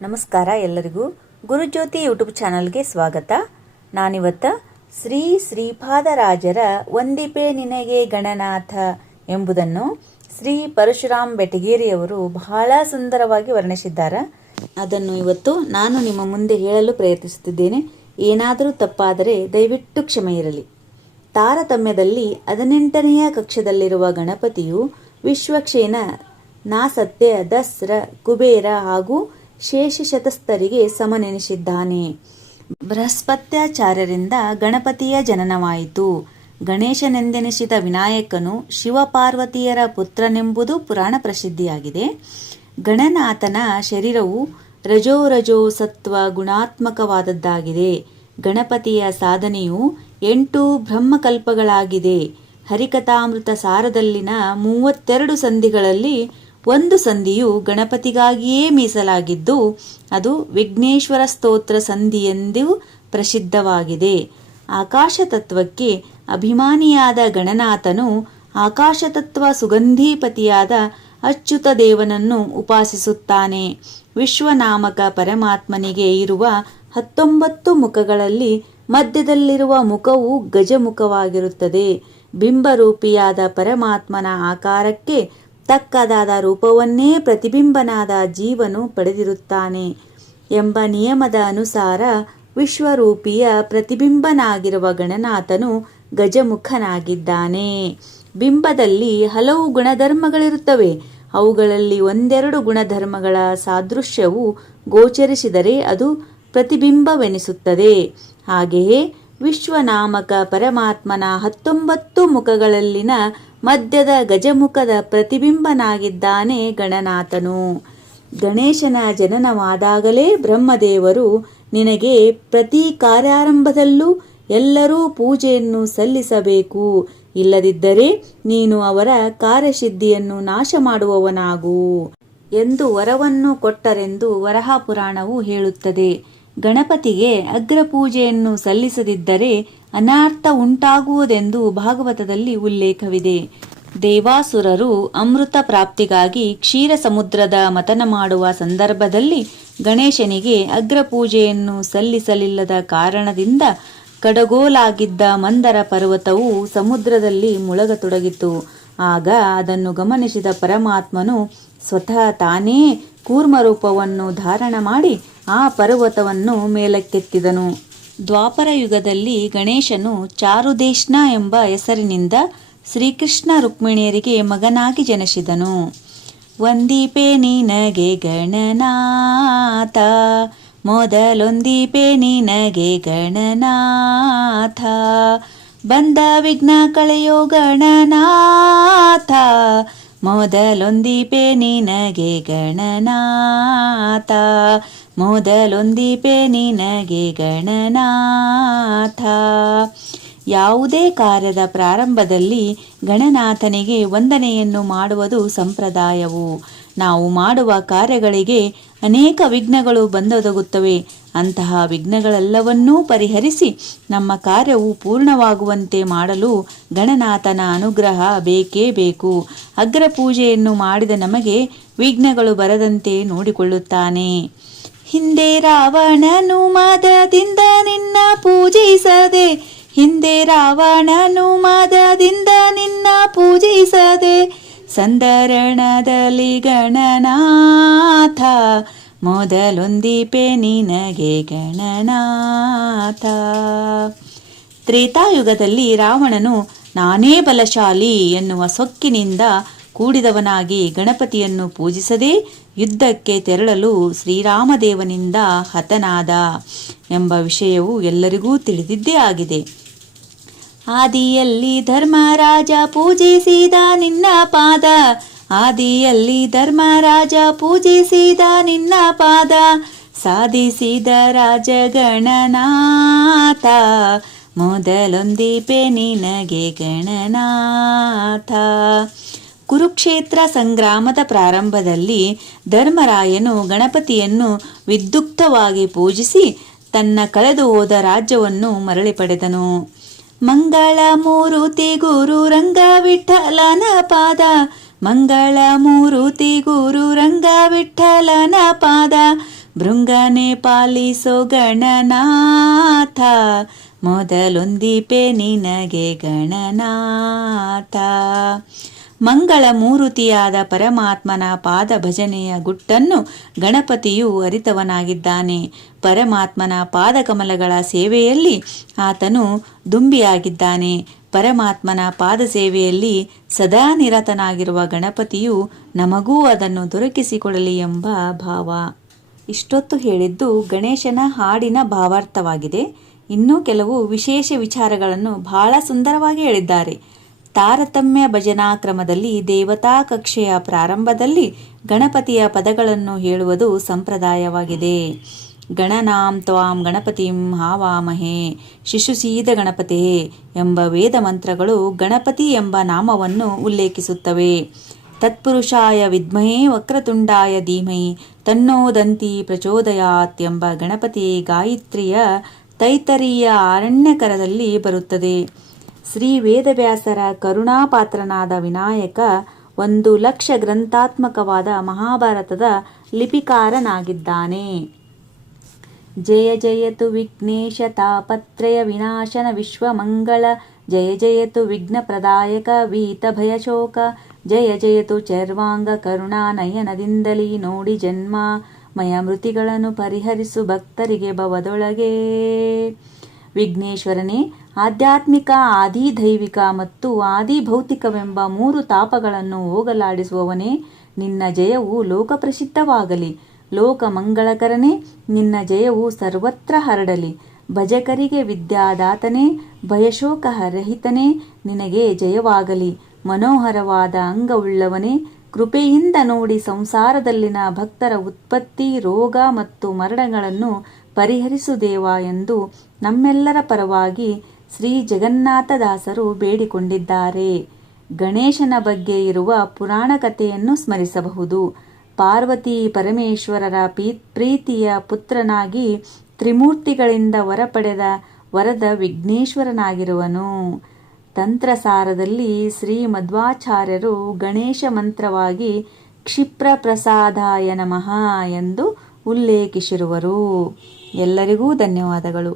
ನಮಸ್ಕಾರ ಎಲ್ಲರಿಗೂ. ಗುರುಜ್ಯೋತಿ ಯೂಟ್ಯೂಬ್ ಚಾನಲ್ಗೆ ಸ್ವಾಗತ. ನಾನಿವತ್ತ ಶ್ರೀ ಶ್ರೀಪಾದರಾಜರ ವಂದಿಪೆ ನಿನಗೆ ಗಣನಾಥ ಎಂಬುದನ್ನು ಶ್ರೀ ಪರಶುರಾಮ್ ಬೆಟಗೇರಿಯವರು ಬಹಳ ಸುಂದರವಾಗಿ ವರ್ಣಿಸಿದ್ದಾರೆ. ಅದನ್ನು ಇವತ್ತು ನಾನು ನಿಮ್ಮ ಮುಂದೆ ಹೇಳಲು ಪ್ರಯತ್ನಿಸುತ್ತಿದ್ದೇನೆ. ಏನಾದರೂ ತಪ್ಪಾದರೆ ದಯವಿಟ್ಟು ಕ್ಷಮೆ ಇರಲಿ. ತಾರತಮ್ಯದಲ್ಲಿ 18ನೆಯ ಕಕ್ಷದಲ್ಲಿರುವ ಗಣಪತಿಯು ವಿಶ್ವಕ್ಷೇನ, ನಾಸತ್ಯ, ದಸ್ರ, ಕುಬೇರ ಹಾಗೂ ಶೇಷಶತಸ್ಥರಿಗೆ ಸಮನೆನಿಸಿದ್ದಾನೆ. ಬೃಹಸ್ಪತ್ಯಾಚಾರ್ಯರಿಂದ ಗಣಪತಿಯ ಜನನವಾಯಿತು. ಗಣೇಶನೆಂದೆನಿಸಿದ ವಿನಾಯಕನು ಶಿವಪಾರ್ವತಿಯರ ಪುತ್ರನೆಂಬುದು ಪುರಾಣ ಪ್ರಸಿದ್ಧಿಯಾಗಿದೆ. ಗಣನಾಥನ ಶರೀರವು ರಜೋ ಸತ್ವ ಗುಣಾತ್ಮಕವಾದದ್ದಾಗಿದೆ. ಗಣಪತಿಯ ಸಾಧನೆಯು 8 ಬ್ರಹ್ಮಕಲ್ಪಗಳಾಗಿದೆ. ಹರಿಕಥಾಮೃತ ಸಾರದಲ್ಲಿನ 32 ಸಂಧಿಗಳಲ್ಲಿ ಒಂದು ಸಂಧಿಯು ಗಣಪತಿಗಾಗಿಯೇ ಮೀಸಲಾಗಿದ್ದು ಅದು ವಿಘ್ನೇಶ್ವರ ಸ್ತೋತ್ರ ಸಂಧಿ ಎಂದು ಪ್ರಸಿದ್ಧವಾಗಿದೆ. ಆಕಾಶತತ್ವಕ್ಕೆ ಅಭಿಮಾನಿಯಾದ ಗಣನಾಥನು ಆಕಾಶತತ್ವ ಸುಗಂಧೀಪತಿಯಾದ ಅಚ್ಯುತ ದೇವನನ್ನು ಉಪಾಸಿಸುತ್ತಾನೆ. ವಿಶ್ವನಾಮಕ ಪರಮಾತ್ಮನಿಗೆ ಇರುವ 19 ಮುಖಗಳಲ್ಲಿ ಮಧ್ಯದಲ್ಲಿರುವ ಮುಖವು ಗಜಮುಖವಾಗಿರುತ್ತದೆ. ಬಿಂಬರೂಪಿಯಾದ ಪರಮಾತ್ಮನ ಆಕಾರಕ್ಕೆ ತಕ್ಕದಾದ ರೂಪವನ್ನೇ ಪ್ರತಿಬಿಂಬನಾದ ಜೀವನು ಪಡೆದಿರುತ್ತಾನೆ ಎಂಬ ನಿಯಮದ ಅನುಸಾರ ವಿಶ್ವರೂಪಿಯ ಪ್ರತಿಬಿಂಬನಾಗಿರುವ ಗಣನಾಥನು ಗಜಮುಖನಾಗಿದ್ದಾನೆ. ಬಿಂಬದಲ್ಲಿ ಹಲವು ಗುಣಧರ್ಮಗಳಿರುತ್ತವೆ. ಅವುಗಳಲ್ಲಿ ಒಂದೆರಡು ಗುಣಧರ್ಮಗಳ ಸಾದೃಶ್ಯವು ಗೋಚರಿಸಿದರೆ ಅದು ಪ್ರತಿಬಿಂಬವೆನಿಸುತ್ತದೆ. ಹಾಗೆಯೇ ವಿಶ್ವನಾಮಕ ಪರಮಾತ್ಮನ 19 ಮುಖಗಳಲ್ಲಿನ ಮಧ್ಯದ ಗಜಮುಖದ ಪ್ರತಿಬಿಂಬನಾಗಿದ್ದಾನೆ ಗಣನಾಥನು. ಗಣೇಶನ ಜನನವಾದಾಗಲೇ ಬ್ರಹ್ಮದೇವರು ನಿನಗೆ ಪ್ರತಿ ಕಾರ್ಯಾರಂಭದಲ್ಲೂ ಎಲ್ಲರೂ ಪೂಜೆಯನ್ನು ಸಲ್ಲಿಸಬೇಕು, ಇಲ್ಲದಿದ್ದರೆ ನೀನು ಅವರ ಕಾರ್ಯಸಿದ್ಧಿಯನ್ನು ನಾಶ ಮಾಡುವವನಾಗು ಎಂದು ವರವನ್ನು ಕೊಟ್ಟರೆಂದು ವರಾಹ ಪುರಾಣವು ಹೇಳುತ್ತದೆ. ಗಣಪತಿಗೆ ಅಗ್ರಪೂಜೆಯನ್ನು ಸಲ್ಲಿಸದಿದ್ದರೆ ಅನರ್ಥ ಉಂಟಾಗುವುದೆಂದು ಭಾಗವತದಲ್ಲಿ ಉಲ್ಲೇಖವಿದೆ. ದೇವಾಸುರರು ಅಮೃತ ಪ್ರಾಪ್ತಿಗಾಗಿ ಕ್ಷೀರ ಸಮುದ್ರದ ಮಥನ ಮಾಡುವ ಸಂದರ್ಭದಲ್ಲಿ ಗಣೇಶನಿಗೆ ಅಗ್ರಪೂಜೆಯನ್ನು ಸಲ್ಲಿಸಲಿಲ್ಲದ ಕಾರಣದಿಂದ ಕಡಗೋಲಾಗಿದ್ದ ಮಂದರ ಪರ್ವತವು ಸಮುದ್ರದಲ್ಲಿ ಮುಳುಗತೊಡಗಿತು. ಆಗ ಅದನ್ನು ಗಮನಿಸಿದ ಪರಮಾತ್ಮನು ಸ್ವತಃ ತಾನೇ ಕೂರ್ಮರೂಪವನ್ನು ಧಾರಣ ಮಾಡಿ ಆ ಪರ್ವತವನ್ನು ಮೇಲಕ್ಕೆತ್ತಿದನು. ದ್ವಾಪರ ಯುಗದಲ್ಲಿ ಗಣೇಶನು ಚಾರುದೇಶ್ನ ಎಂಬ ಹೆಸರಿನಿಂದ ಶ್ರೀಕೃಷ್ಣ ರುಕ್ಮಿಣಿಯರಿಗೆ ಮಗನಾಗಿ ಜನಿಸಿದನು. ವಂದಿಪೆ ನಿನಗೆ ಗಣನಾಥ, ಮೊದಲೊಂದಿಪೆ ನಿನಗೆ ಗಣನಾಥ, ಬಂದ ವಿಘ್ನ ಕಳೆಯೋ ಗಣನಾಥ, ಮೊದಲೊಂದಿಪೆ ನಿನಗೆ ಗಣನಾಥ, ಮೊದಲೊಂದಿಪೆ ನಿನಗೆ ಗಣನಾಥ. ಯಾವುದೇ ಕಾರ್ಯದ ಪ್ರಾರಂಭದಲ್ಲಿ ಗಣನಾಥನಿಗೆ ವಂದನೆಯನ್ನು ಮಾಡುವುದು ಸಂಪ್ರದಾಯವು. ನಾವು ಮಾಡುವ ಕಾರ್ಯಗಳಿಗೆ ಅನೇಕ ವಿಘ್ನಗಳು ಬಂದೊದಗುತ್ತವೆ. ಅಂತಹ ವಿಘ್ನಗಳೆಲ್ಲವನ್ನೂ ಪರಿಹರಿಸಿ ನಮ್ಮ ಕಾರ್ಯವು ಪೂರ್ಣವಾಗುವಂತೆ ಮಾಡಲು ಗಣನಾಥನ ಅನುಗ್ರಹ ಬೇಕೇ ಬೇಕು. ಅಗ್ರಪೂಜೆಯನ್ನು ಮಾಡಿದ ನಮಗೆ ವಿಘ್ನಗಳು ಬರದಂತೆ ನೋಡಿಕೊಳ್ಳುತ್ತಾನೆ. ಹಿಂದೆ ರಾವಣನು ಮದದಿಂದ ನಿನ್ನ ಪೂಜಿಸದೆ, ಹಿಂದೆ ರಾವಣನು ಮದದಿಂದ ನಿನ್ನ ಪೂಜಿಸದೆ, ಸಂದರಣದಲ್ಲಿ ಗಣನಾಥ, ಮೊದಲೊಂದಿಪೆ ನಿನಗೆ ಗಣನಾಥ. ತ್ರೇತಾಯುಗದಲ್ಲಿ ರಾವಣನು ನಾನೇ ಬಲಶಾಲಿ ಎನ್ನುವ ಸೊಕ್ಕಿನಿಂದ ಕೂಡಿದವನಾಗಿ ಗಣಪತಿಯನ್ನು ಪೂಜಿಸದೆ ಯುದ್ಧಕ್ಕೆ ತೆರಳಲು ಶ್ರೀರಾಮದೇವನಿಂದ ಹತನಾದ ಎಂಬ ವಿಷಯವು ಎಲ್ಲರಿಗೂ ತಿಳಿದಿದ್ದೇ ಆಗಿದೆ. ಆದಿಯಲ್ಲಿ ಧರ್ಮರಾಜ ಪೂಜಿಸಿದ ನಿನ್ನ ಪಾದ, ಆದಿಯಲ್ಲಿ ಧರ್ಮರಾಜ ಪೂಜಿಸಿದ ನಿನ್ನ ಪಾದ, ಸಾಧಿಸಿದ ರಾಜ ಗಣನಾಥ, ಮೊದಲೊಂದಿಪೆ ನಿನಗೆ ಗಣನಾಥ. ಕುರುಕ್ಷೇತ್ರ ಸಂಗ್ರಾಮದ ಪ್ರಾರಂಭದಲ್ಲಿ ಧರ್ಮರಾಯನು ಗಣಪತಿಯನ್ನು ವಿದ್ಯುಕ್ತವಾಗಿ ಪೂಜಿಸಿ ತನ್ನ ಕಳೆದು ಹೋದ ರಾಜ್ಯವನ್ನು ಮರಳಿ ಪಡೆದನು. ಮಂಗಳ ಮೂರುತಿ ಗುರು ರಂಗ ವಿಠಲನ ಪಾದ, ಮಂಗಳ ಮೂರುತಿ ಗುರು ರಂಗ ವಿಠಲನ ಪಾದ, ಭೃಂಗನೆ ಪಾಲಿಸೋ ಗಣನಾಥ, ಮೊದಲೊಂದಿಪೆ ನಿನಗೆ ಗಣನಾಥ. ಮಂಗಳ ಮೂರುತಿಯಾದ ಪರಮಾತ್ಮನ ಪಾದ ಭಜನೆಯ ಗುಟ್ಟನ್ನು ಗಣಪತಿಯು ಅರಿತವನಾಗಿದ್ದಾನೆ. ಪರಮಾತ್ಮನ ಪಾದಕಮಲಗಳ ಸೇವೆಯಲ್ಲಿ ಆತನು ದುಂಬಿಯಾಗಿದ್ದಾನೆ. ಪರಮಾತ್ಮನ ಪಾದ ಸೇವೆಯಲ್ಲಿ ಸದಾ ನಿರತನಾಗಿರುವ ಗಣಪತಿಯು ನಮಗೂ ಅದನ್ನು ದೊರಕಿಸಿಕೊಡಲಿ ಎಂಬ ಭಾವ. ಇಷ್ಟೊತ್ತು ಹೇಳಿದ್ದು ಗಣೇಶನ ಹಾಡಿನ ಭಾವಾರ್ಥವಾಗಿದೆ. ಇನ್ನೂ ಕೆಲವು ವಿಶೇಷ ವಿಚಾರಗಳನ್ನು ಬಹಳ ಸುಂದರವಾಗಿ ಹೇಳಿದ್ದಾರೆ. ತಾರತಮ್ಯ ಭಜನಾ ಕ್ರಮದಲ್ಲಿ ದೇವತಾ ಕಕ್ಷೆಯ ಪ್ರಾರಂಭದಲ್ಲಿ ಗಣಪತಿಯ ಪದಗಳನ್ನು ಹೇಳುವುದು ಸಂಪ್ರದಾಯವಾಗಿದೆ. ಗಣನಾಂ ತ್ವಾಂ ಗಣಪತಿಂ ಹಾವಾಮಹೇ ಶಿಶುಸೀದ ಗಣಪತೆ ಎಂಬ ವೇದ ಮಂತ್ರಗಳು ಗಣಪತಿ ಎಂಬ ನಾಮವನ್ನು ಉಲ್ಲೇಖಿಸುತ್ತವೆ. ತತ್ಪುರುಷಾಯ ವಿದ್ಮಹೇ ವಕ್ರತುಂಡಾಯ ಧೀಮಹಿ ತನ್ನೋ ದಂತಿ ಪ್ರಚೋದಯಾತ್ ಎಂಬ ಗಣಪತಿ ಗಾಯತ್ರಿಯ ತೈತರೀಯ ಆರಣ್ಯಕರದಲ್ಲಿ ಬರುತ್ತದೆ. ಶ್ರೀ ವೇದವ್ಯಾಸರ ಕರುಣಾಪಾತ್ರನಾದ ವಿನಾಯಕ 1,00,000 ಗ್ರಂಥಾತ್ಮಕವಾದ ಮಹಾಭಾರತದ ಲಿಪಿಕಾರನಾಗಿದ್ದಾನೆ. ಜಯ ಜಯತು ವಿಘ್ನೇಶ ತಾಪತ್ರಯ ವಿನಾಶನ ವಿಶ್ವಮಂಗಳ, ಜಯ ಜಯತು ವಿಘ್ನ ಪ್ರದಾಯಕ ವೀತ ಭಯಶೋಕ, ಜಯ ಜಯತು ಚರ್ವಾಂಗ ಕರುಣಾ ನಯನದಿಂದಲೀ ನೋಡಿ ಜನ್ಮ ಮಯ ಮೃತಿಗಳನ್ನು ಪರಿಹರಿಸು ಭಕ್ತರಿಗೆ ಭವದೊಳಗೆ. ವಿಘ್ನೇಶ್ವರನೇ, ಆಧ್ಯಾತ್ಮಿಕ, ಆದಿದೈವಿಕ ಮತ್ತು ಆದಿಭೌತಿಕವೆಂಬ 3 ತಾಪಗಳನ್ನು ಹೋಗಲಾಡಿಸುವವನೇ, ನಿನ್ನ ಜಯವು ಲೋಕಪ್ರಸಿದ್ಧವಾಗಲಿ. ಲೋಕ ಮಂಗಳಕರನೇ, ನಿನ್ನ ಜಯವು ಸರ್ವತ್ರ ಹರಡಲಿ. ಭಜಕರಿಗೆ ವಿದ್ಯಾದಾತನೇ, ಭಯಶೋಕ ರಹಿತನೇ, ನಿನಗೆ ಜಯವಾಗಲಿ. ಮನೋಹರವಾದ ಅಂಗವುಳ್ಳವನೇ, ಕೃಪೆಯಿಂದ ನೋಡಿ ಸಂಸಾರದಲ್ಲಿನ ಭಕ್ತರ ಉತ್ಪತ್ತಿ, ರೋಗ ಮತ್ತು ಮರಣಗಳನ್ನು ಪರಿಹರಿಸು ದೇವ ಎಂದು ನಮ್ಮೆಲ್ಲರ ಪರವಾಗಿ ಶ್ರೀ ಜಗನ್ನಾಥದಾಸರು ಬೇಡಿಕೊಂಡಿದ್ದಾರೆ. ಗಣೇಶನ ಬಗ್ಗೆ ಇರುವ ಪುರಾಣ ಕಥೆಯನ್ನು ಸ್ಮರಿಸಬಹುದು. ಪಾರ್ವತಿ ಪರಮೇಶ್ವರರ ಪ್ರೀತಿಯ ಪುತ್ರನಾಗಿ ತ್ರಿಮೂರ್ತಿಗಳಿಂದ ವರ ಪಡೆದ ವರದ ವಿಘ್ನೇಶ್ವರನಾಗಿರುವನು. ತಂತ್ರಸಾರದಲ್ಲಿ ಶ್ರೀ ಮಧ್ವಾಚಾರ್ಯರು ಗಣೇಶ ಮಂತ್ರವಾಗಿ ಕ್ಷಿಪ್ರ ಪ್ರಸಾದಾಯ ನಮಃ ಎಂದು ಉಲ್ಲೇಖಿಸಿರುವರು. ಎಲ್ಲರಿಗೂ ಧನ್ಯವಾದಗಳು.